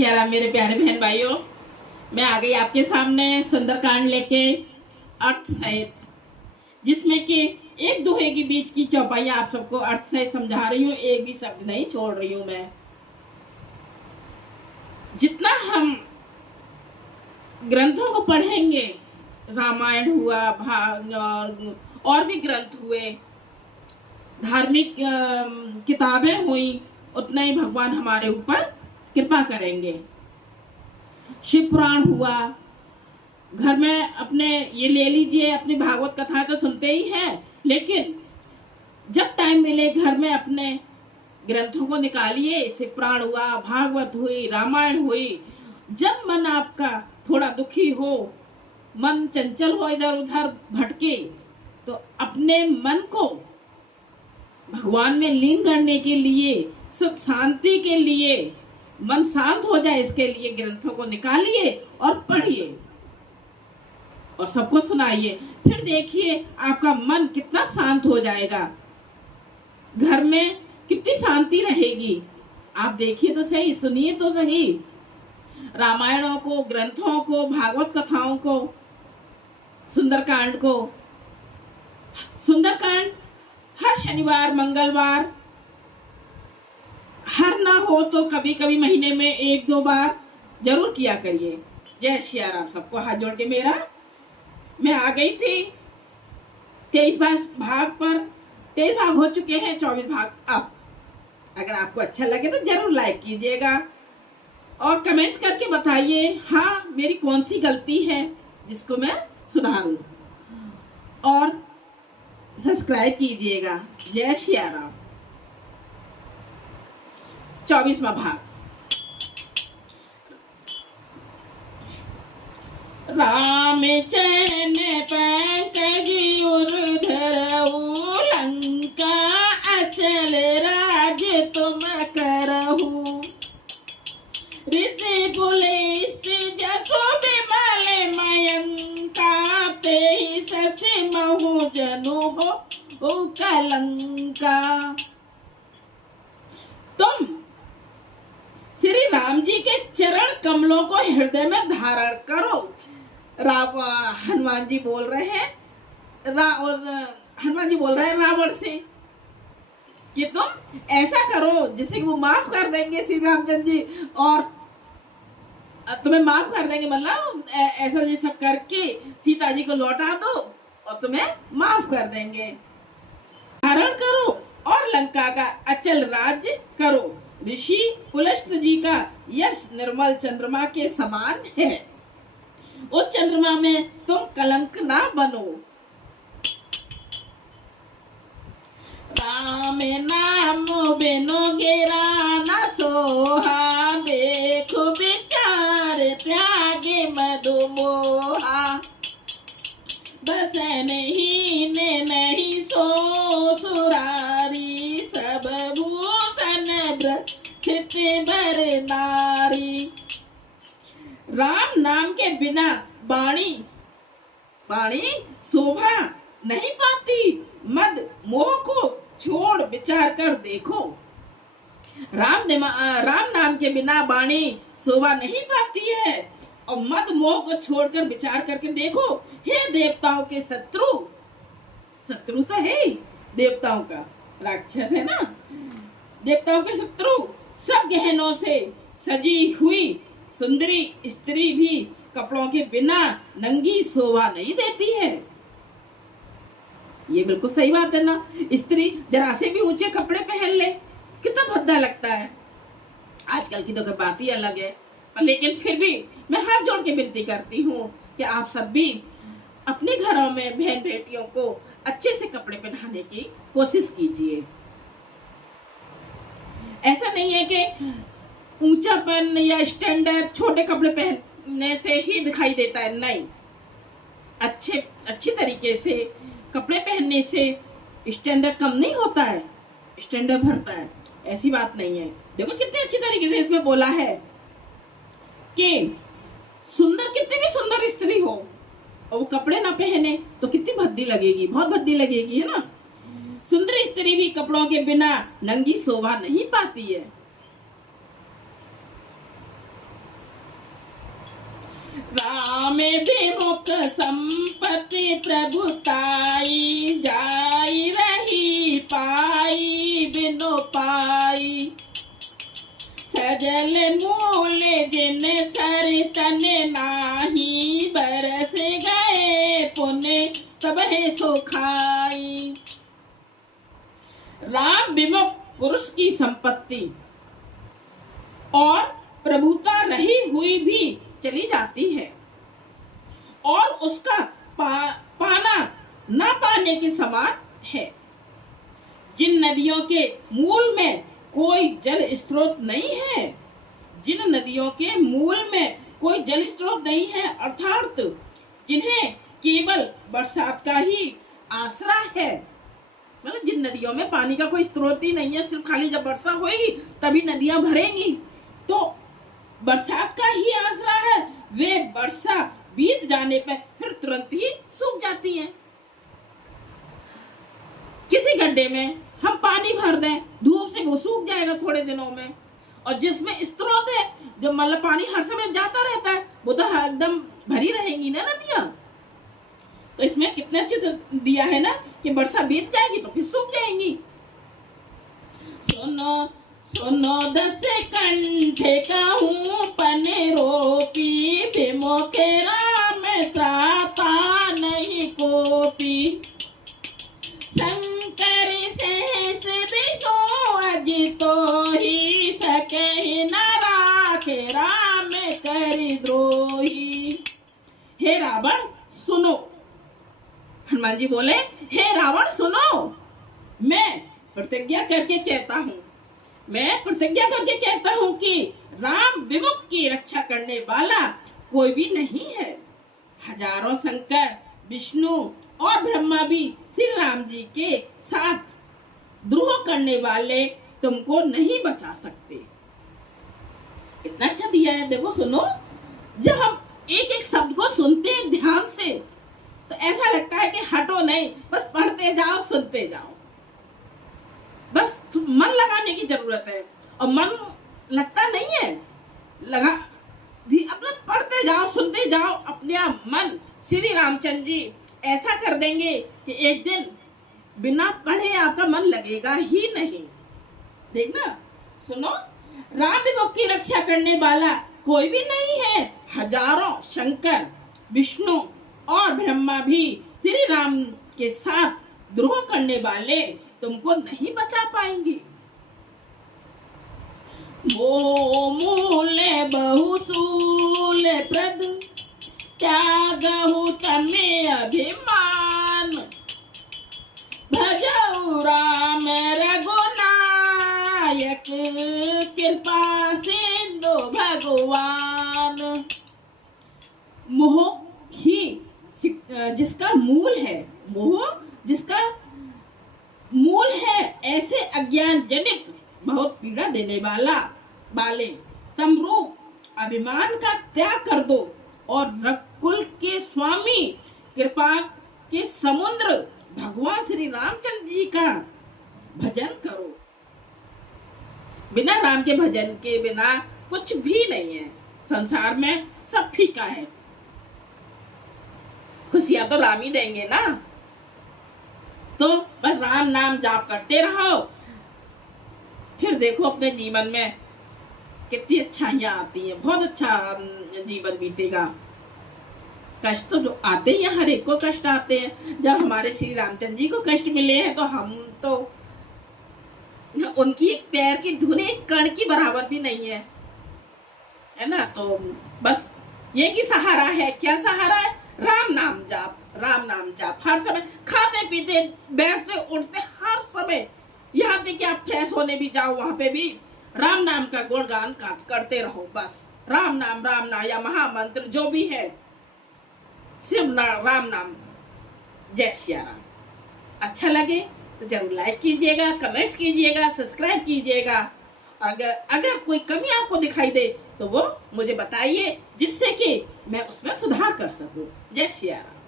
श्री राम मेरे प्यारे बहन भाइयों, मैं आ गई आपके सामने सुंदरकांड लेके अर्थ सहित, जिसमें कि एक दोहे के बीच की चौपाइयां आप सबको अर्थ सहित समझा रही हूँ। एक भी शब्द नहीं छोड़ रही हूँ मैं। जितना हम ग्रंथों को पढ़ेंगे, रामायण हुआ, और भी ग्रंथ हुए, धार्मिक किताबें हुई, उतना ही भगवान हमारे ऊपर कृपा करेंगे। शिव पुराण हुआ, घर में अपने ये ले लीजिए, अपनी भागवत कथाएं तो सुनते ही हैं, लेकिन जब टाइम मिले घर में अपने ग्रंथों को निकालिए। शिव पुराण हुआ, भागवत हुई, रामायण हुई। जब मन आपका थोड़ा दुखी हो, मन चंचल हो, इधर उधर भटके, तो अपने मन को भगवान में लीन करने के लिए, सुख शांति के लिए, मन शांत हो जाए, इसके लिए ग्रंथों को निकालिए और पढ़िए और सबको सुनाइए। फिर देखिए आपका मन कितना शांत हो जाएगा, घर में कितनी शांति रहेगी। आप देखिए तो सही, सुनिए तो सही, रामायणों को, ग्रंथों को, भागवत कथाओं को, सुंदरकांड को। सुंदरकांड हर शनिवार, मंगलवार, हर ना हो तो कभी कभी महीने में 1-2 बार जरूर किया करिए। जय श्री राम। सबको हाथ जोड़ के मेरा, मैं आ गई थी 23 भाग पर। 23 भाग हो चुके हैं, 24 भाग अब। अगर आपको अच्छा लगे तो जरूर लाइक कीजिएगा और कमेंट्स करके बताइए हाँ मेरी कौन सी गलती है जिसको मैं सुधारूं, और सब्सक्राइब कीजिएगा। जय श्री राम। 24वां भाग। राम चरण पंकज उर्धरऊ, लंका अचल राज तुम करहु। ऋषि पुलिस्त जसो विमल मयंका, तेहि ससि महु जनु हो कलंका। तुम श्री राम जी के चरण कमलों को हृदय में धारण करो। हनुमान जी बोल रहे हैं, हनुमान जी बोल रहे हैं रावण से कि तुम ऐसा करो जिससे वो माफ कर देंगे श्री रामचंद्र जी, और तुम्हें माफ कर देंगे, मतलब ऐसा जैसा करके सीता जी को लौटा दो और तुम्हें माफ कर देंगे। धारण करो और लंका का अचल राज्य करो। ऋषि पुलस्त जी का यश निर्मल चंद्रमा के समान है, उस चंद्रमा में तुम कलंक ना बनो। राम नाम बिनु गिरा न सोहा, देखो विचार त्यागे मधु मोहा। बसनहीन नहीं सो सुरारी, सब भूषण स्थित भर नारी। राम नाम के बिना वाणी शोभा नहीं पाती, मद मोह को छोड़ विचार कर देखो। राम नाम के बिना वाणी शोभा नहीं पाती है, और मद मोह को छोड़कर विचार करके देखो। हे देवताओं के शत्रु तो है देवताओं का, राक्षस है ना, देवताओं के शत्रु, सब गहनों से सजी हुई सुंदरी स्त्री भी कपड़ों के बिना नंगी शोभा नहीं देती है। ये बिल्कुल सही बात है ना। स्त्री जरा से भी ऊंचे कपड़े पहन ले कितना भद्दा लगता है। आजकल की तो बात ही अलग है, लेकिन फिर भी मैं हाथ जोड़ के विनती करती हूँ कि आप सब भी अपने घरों में बहन बेटियों को अच्छे से कपड़े पहनाने की कोशिश कीजिए। ऐसा नहीं है कि ऊंचापन या स्टैंडर्ड छोटे कपड़े पहनने से ही दिखाई देता है, नहीं। अच्छी तरीके से कपड़े पहनने से स्टैंडर्ड कम नहीं होता है, स्टैंडर्ड बढ़ता है। ऐसी बात नहीं है। देखो कितने अच्छी तरीके से इसमें बोला है कि कितनी भी सुंदर स्त्री हो और वो कपड़े ना पहने तो कितनी भद्दी लगेगी, बहुत भद्दी लगेगी, है ना। सुंदर स्त्री भी कपड़ों के बिना नंगी शोभा नहीं पाती है। राम विमुख संपत्ति प्रभुताई, जाई रही पाई बिनु पाई। सजल मूल जिन सर तन नाही, बरस गए पुण्य सबहे सुखाई। राम विमुख पुरुष की संपत्ति और प्रभुता रही हुई भी चली जाती है, और उसका पाना न पाने के समान है। जिन नदियों के मूल में कोई जल स्रोत नहीं है, जिन नदियों के मूल में कोई जल स्रोत नहीं है, अर्थात जिन्हें केवल बरसात का ही आसरा है, मतलब जिन नदियों में पानी का कोई स्रोत ही नहीं है, सिर्फ खाली जब वर्षा होगी तभी नदियां भरेंगी, तो बरसात का ही आसरा है, वे वर्षा बीत जाने पर फिर तुरंत ही सूख जाती हैं। किसी गड्ढे में हम पानी भर दें, धूप से वो सूख जाएगा थोड़े दिनों में, और जिसमें स्रोत है, जो मतलब पानी हर समय जाता रहता है, वो तो एकदम भरी रहेंगी ना नदियां। तो इसमें कितने अच्छे दिया है ना कि वर्षा बीत जाएगी तो फिर सूख जाएंगी। सुनो सुनो दस कंठे कहूँ पने रोपी, विमुख राम सापा नहीं कोपी। शंकर सहस विष्णु अजितो ही, सकहि न राखे राम करि द्रोही। हे रावण सुनो, हनुमान जी बोले, हे रावण सुनो, मैं प्रतिज्ञा करके कहता हूँ, मैं प्रतिज्ञा करके कहता हूँ कि राम विमुख की रक्षा करने वाला कोई भी नहीं है। हजारों शंकर, विष्णु और ब्रह्मा भी श्री राम जी के साथ द्रोह करने वाले तुमको नहीं बचा सकते। कितना अच्छा दिया है, देखो सुनो। जब हम एक एक शब्द को सुनते हैं ध्यान से, तो ऐसा लगता है कि हटो नहीं, बस पढ़ते जाओ, सुनते जाओ। बस मन लगाने की जरूरत है, और मन लगता नहीं है, लगा अपना पढ़ते जाओ, सुनते जाओ। अपने आप मन श्री रामचंद्र जी ऐसा कर देंगे कि एक दिन बिना पढ़े आपका मन लगेगा ही नहीं। देखना, सुनो, राम विमुख की रक्षा करने वाला कोई भी नहीं है। हजारों शंकर, विष्णु और ब्रह्मा भी श्री राम के साथ द्रोह करने वाले तुमको नहीं बचा पाएंगे। वो मूल बहुसूल प्रद, त्यागहु तमे अभिमान। भजऊ राम रघुनायक, कृपा सिंधु भगवान। मोह ही जिसका मूल है, मोह जिसका मूल है, ऐसे अज्ञान जनित बहुत पीड़ा देने वाले तम रूप अभिमान का त्याग कर दो, और रघुकुल के स्वामी, कृपा के समुद्र भगवान श्री रामचंद्र जी का भजन करो। बिना राम के भजन के बिना कुछ भी नहीं है, संसार में सब फीका है। खुशियां तो राम ही देंगे ना, तो बस राम नाम जाप करते रहो, फिर देखो अपने जीवन में कितनी अच्छाइयां आती हैं, बहुत अच्छा जीवन बीतेगा। कष्ट तो जो आते हैं, हर एक को कष्ट आते हैं। जब हमारे श्री रामचंद्र जी को कष्ट मिले हैं, तो हम तो उनकी एक पैर की धूल एक कण की बराबर भी नहीं है, है ना। तो बस ये की सहारा है, क्या सहारा है? राम नाम जाप, राम नाम जाप। हर समय खाते पीते बैठते उठते हर समय, यहाँ तक कि आप फ्रेश होने भी जाओ, वहां पे भी राम नाम का गुणगान करते रहो। बस राम नाम या महामंत्र जो भी है, सिर्फ राम नाम। जय सिया राम। अच्छा लगे तो जरूर लाइक कीजिएगा, कमेंट्स कीजिएगा, सब्सक्राइब कीजिएगा। अगर कोई कमी आपको दिखाई दे तो वो मुझे बताइए, जिससे कि मैं उसमें सुधार कर सकूं। जय सिया राम।